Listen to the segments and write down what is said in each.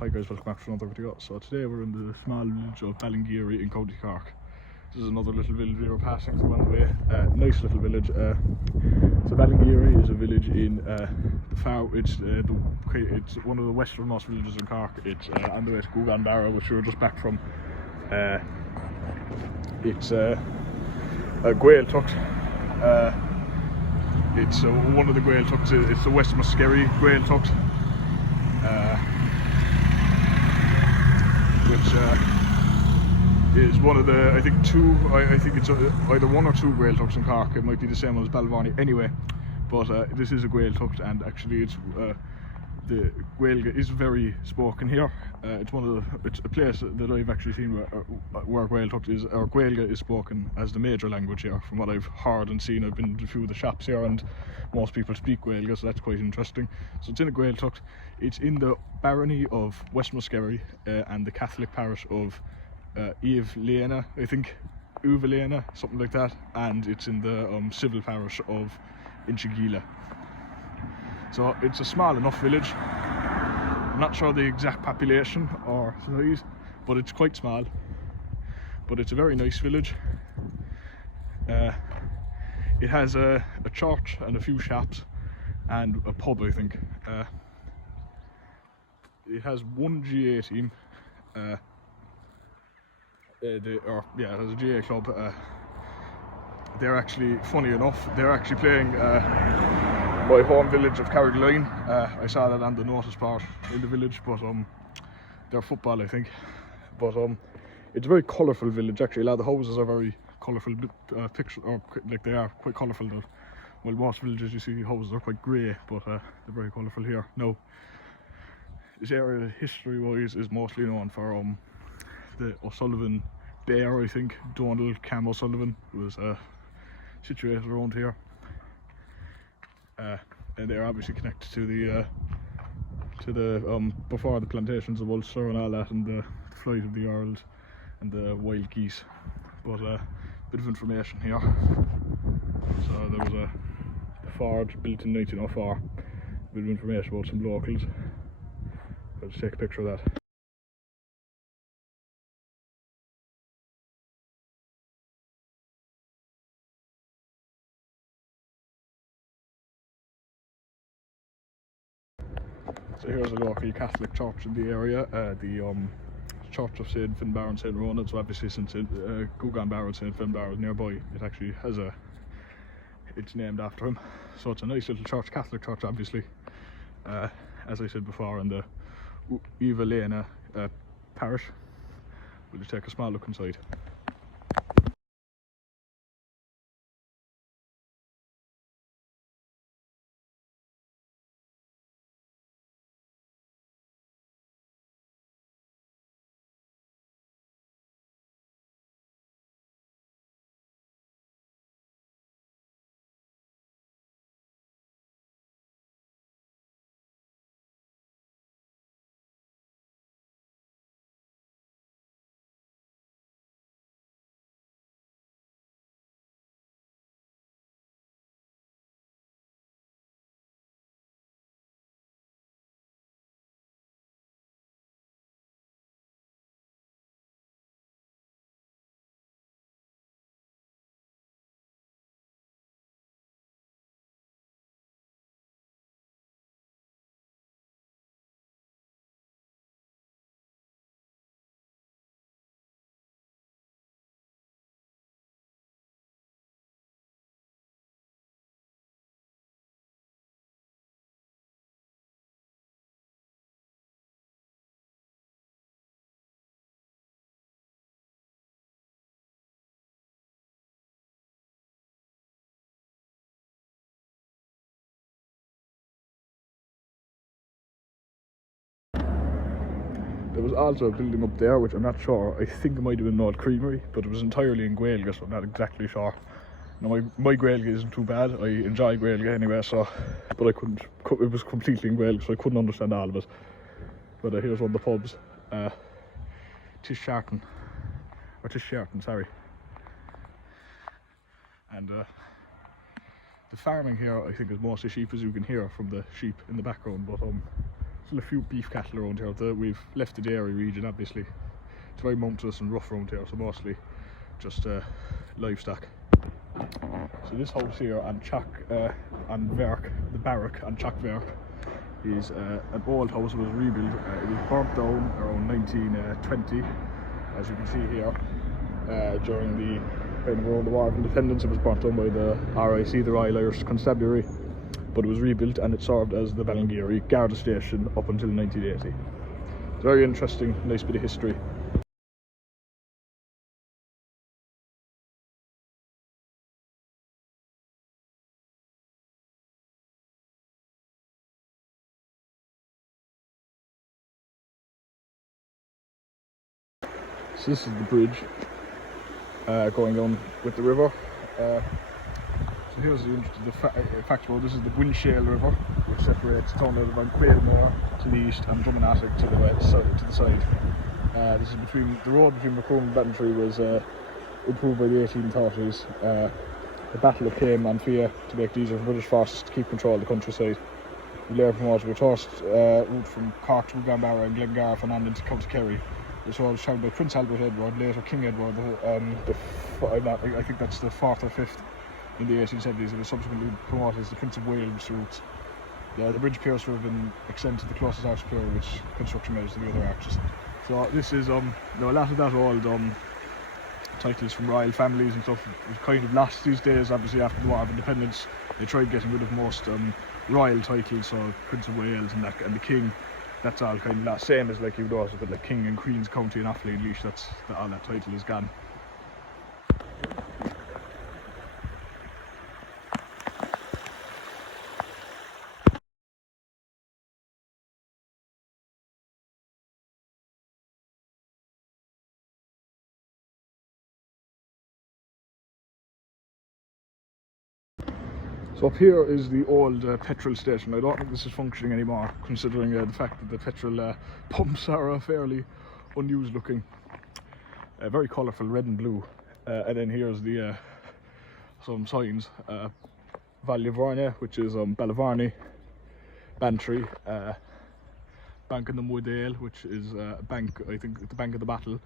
Hi guys, welcome back to another video. So today we're in the small village of Ballingeary in County Cork. This is another little village we were passing through on the way. Nice little village. So Ballingeary is a village in the far. It's one of the westernmost villages in Cork. It's on the way to Ballingeary, which we were just back from. It's a Gaeltacht. It's one of the Gaeltachts. It's the westernmost Gaeltacht. Which is one of the, I think it's either one or two Gaeltachts in Cork. It might be the same one as Ballingeary anyway, but this is a Gaeltacht, and actually it's the Gaeilge is very spoken here. It's a place that I've actually seen where Gaeltacht is, or Gaeilge is spoken as the major language here. From what I've heard and seen, I've been to a few of the shops here, and most people speak Gaeilge, so that's quite interesting. So it's in a Gaeltacht. It's in the barony of West Muskerry and the Catholic parish of Uva Lena, I think, Uva Lena, something like that, and it's in the civil parish of Inchigeela. So it's a small enough village. I'm not sure the exact population or size, but it's quite small. But it's a very nice village. It has a church and a few shops and a pub, I think. It has one GA team. It has a GA club. They're actually, funny enough, they're actually playing my home village of Carrigaline. I saw that on the notice board in the village, but they're football, I think. But it's a very colourful village. Actually, a lot of the houses are very colourful like they are quite colourful. Well, most villages you see houses are quite grey, but they're very colourful here. Now, this area, history-wise, is mostly known for the O'Sullivan Bear, I think. Donald Cam O'Sullivan was situated around here. And they're obviously connected to the before the plantations of Ulster and all that, and the flight of the Earls and the wild geese. But a bit of information here. So there was a forge built in 1904. A bit of information about some locals. I'll just take a picture of that. So here's a local Catholic church in the area, the Church of St. Finbar and St. Ronan. So obviously, since Ballingeary and St. Finbar is nearby, it actually has it's named after him. So it's a nice little church, Catholic church, obviously. As I said before, in the Uva Lena parish. We'll just take a small look inside. There was also a building up there, which I'm not sure. I think it might have been an old creamery, but it was entirely in Gaeilge, so I'm not exactly sure. Now, my Gaeilge isn't too bad. I enjoy Gaeilge anyway, so, but I couldn't. It was completely in Gaeilge, so I couldn't understand all of it. But here's one of the pubs, Tisharton, sorry. And the farming here, I think, is mostly sheep, as you can hear from the sheep in the background. But still a few beef cattle around here. We've left the dairy region, obviously. It's very mountainous and rough around here, so mostly just livestock. So this house here on Chalk on Verk, the barrack on Chalk Verk, is an old house. It was rebuilt. It was burnt down around 1920, as you can see here. During the kind of around the War of Independence, it was burnt down by the RIC, the Royal Irish Constabulary, but it was rebuilt and it served as the Ballingeary Garda station up until 1980. It's very interesting, nice bit of history. So this is the bridge going on with the river. So here's the fact about this: is the Gwynshale River, which separates the town of Quailmore to the east and Drummonattic to the west, to the side. This is the road between Macroom and Ballingeary was improved by the 1830s. The Battle of Came and Fia to make it easier for British forces to keep control of the countryside. We later promoted the first route from Cork to Ballingeary and Glengarry and on to County Kerry. This road was travelled by Prince Albert Edward, later King Edward. I think that's the 4th or 5th in the 1870s. It was subsequently promoted as the Prince of Wales route. The bridge appears to have been extended to the closest arch pier, which construction measures to the other arches. So this is a lot of that old titles from royal families and stuff is kind of lost these days. Obviously after the War of Independence, they tried getting rid of most royal titles, so Prince of Wales and the King. That's all kind of lost. Same as like you would also put like King and Queen's County and Offaly and Laois. All that title is gone. So up here is the old petrol station. I don't think this is functioning anymore, considering the fact that the petrol pumps are fairly unused looking. Very colourful, red and blue. And then here's the some signs. Ballingeary, which is Ballingeary, Bantry, Bank in the Moydale, which is bank, I think the Bank of the Battle,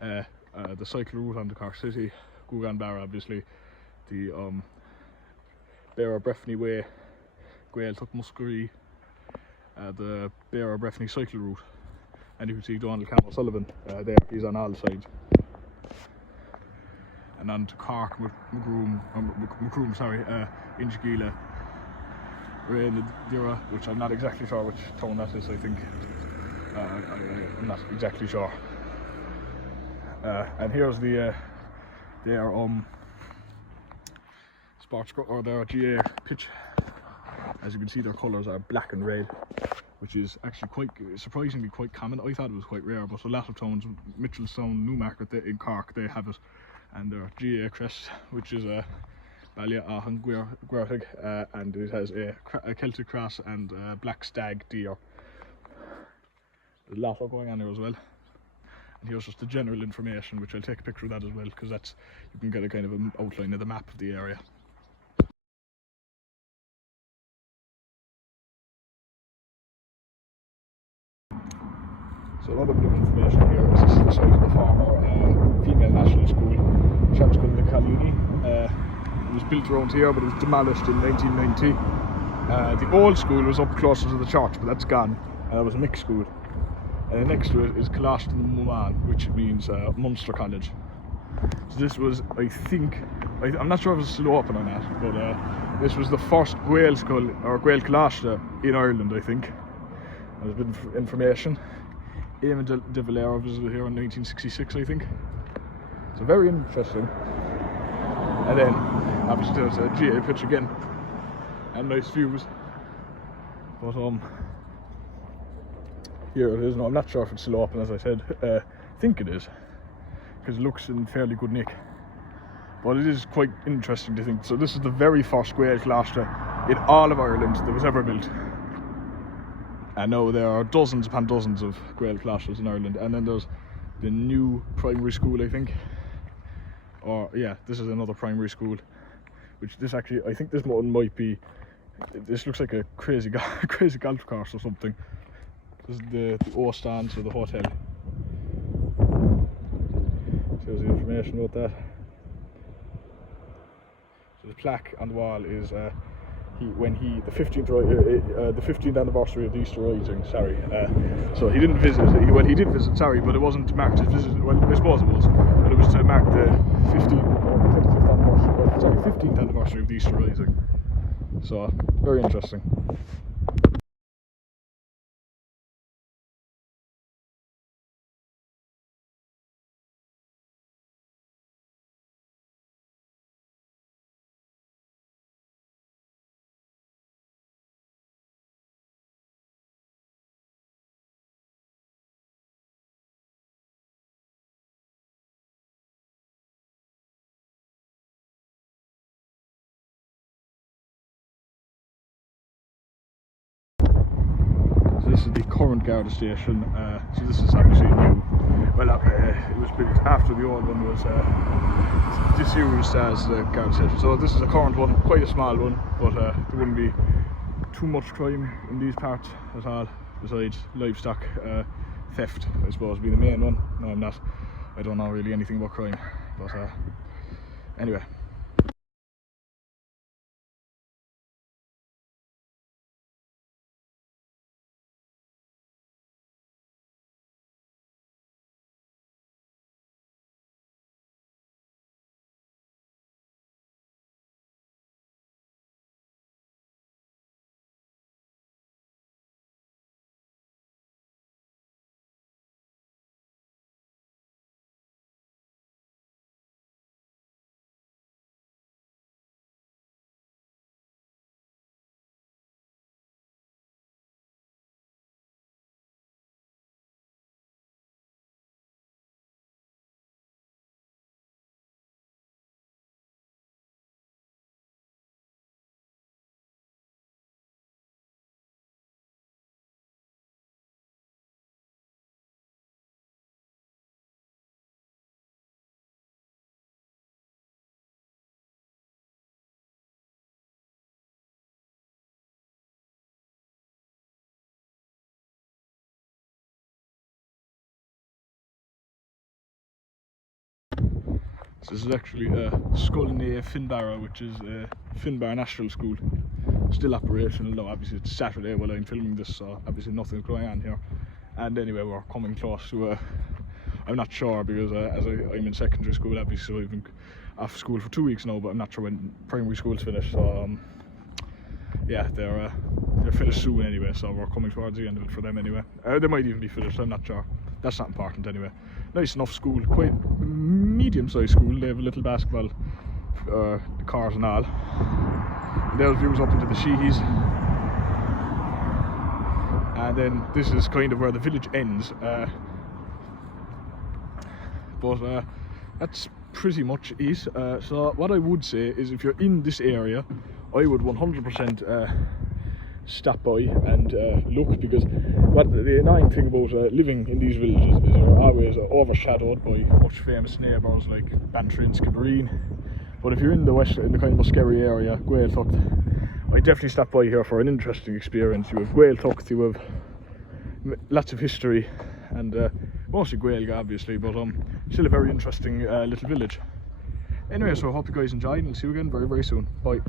the cycle route onto Cork City, Gugan Bar, obviously, the Beara Breffni Way, Gaeltacht Muskerry, the Beara Breffni cycle route, and you can see Donald Campbell Sullivan there, he's on all sides. And on to Cork, Macroom, Inchgeela, Rain Dira, which I'm not exactly sure which town that is, I think. I'm not exactly sure. And here's their sports or their GA pitch. As you can see, their colours are black and red, which is actually surprisingly quite common. I thought it was quite rare, but a lot of towns, Mitchelstown, Newmarket in Cork, they have it. And their GA crest, which is a Balia Ahan Guertig, and it has a Celtic cross and a black stag deer. There's a lot going on here as well. And here's just the general information, which I'll take a picture of that as well, because that's, you can get a kind of an outline of the map of the area. So another bit of information here is this is the site of the former female national school, Chamskull de Caluni. It was built around here, but it was demolished in 1990. The old school was up closer to the church, but that's gone, and it was a mixed school. And next to it is Colashton Muman, which means Munster College. So this was, I think, I'm not sure if it's still open or not, but this was the first Gael school, or Gael Colashta in Ireland, I think. There's a bit of information. Eamon de Valera visited here in 1966, I think. So very interesting. And then, obviously, there's a GA pitch again, and nice views. But here it is. No, I'm not sure if it's still open, as I said. I think it is, because it looks in fairly good nick. But it is quite interesting to think. So this is the very first Gael Colashta in all of Ireland that was ever built. And now there are dozens upon dozens of Gael Colashtas in Ireland. And then there's the new primary school, I think. Or yeah, this is another primary school. Which this actually, I think this one might be. This looks like a crazy golf course or something. This is the O stand, so the hotel. Shows the information about that. So the plaque on the wall is the 15th anniversary of the Easter Rising. Sorry, so he didn't visit. Well, he did visit. Sorry, but it wasn't marked as visit. Well, I suppose it was, but it was to mark the 15th anniversary of the Easter Rising. So very interesting. This is the current Garda station, so this is obviously new. Well, it was built after the old one was disused as the Garda station. So this is a current one, quite a small one, but there wouldn't be too much crime in these parts at all, besides livestock theft, I suppose, would be the main one. No, I don't know really anything about crime, but anyway. So this is actually Scullinay Finbarra, which is Finbar National School. Still operational, though obviously it's Saturday while I'm filming this, so obviously nothing's going on here. And anyway, we're coming close to I'm not sure, because I'm in secondary school, obviously, so I've been off school for 2 weeks now, but I'm not sure when primary school's finished. So yeah, they're finished soon anyway, so we're coming towards the end of it for them anyway. They might even be finished, I'm not sure. That's not important anyway. Nice enough school, quite medium-sized school. They have a little basketball, cars and all. And there's views up into the Sheehies. And then this is kind of where the village ends. But that's pretty much it. So what I would say is, if you're in this area, I would 100% stop by and look, because what the annoying thing about living in these villages is you're always overshadowed by much famous neighbours like Bantry and Skibbereen. But if you're in the kind of Muskerry area, Gaeltacht, I definitely stop by here for an interesting experience. You have Gaeltacht, you have lots of history, and mostly Gaeilge obviously, but still a very interesting little village. Anyway, so I hope you guys enjoyed, and I'll see you again very, very soon. Bye.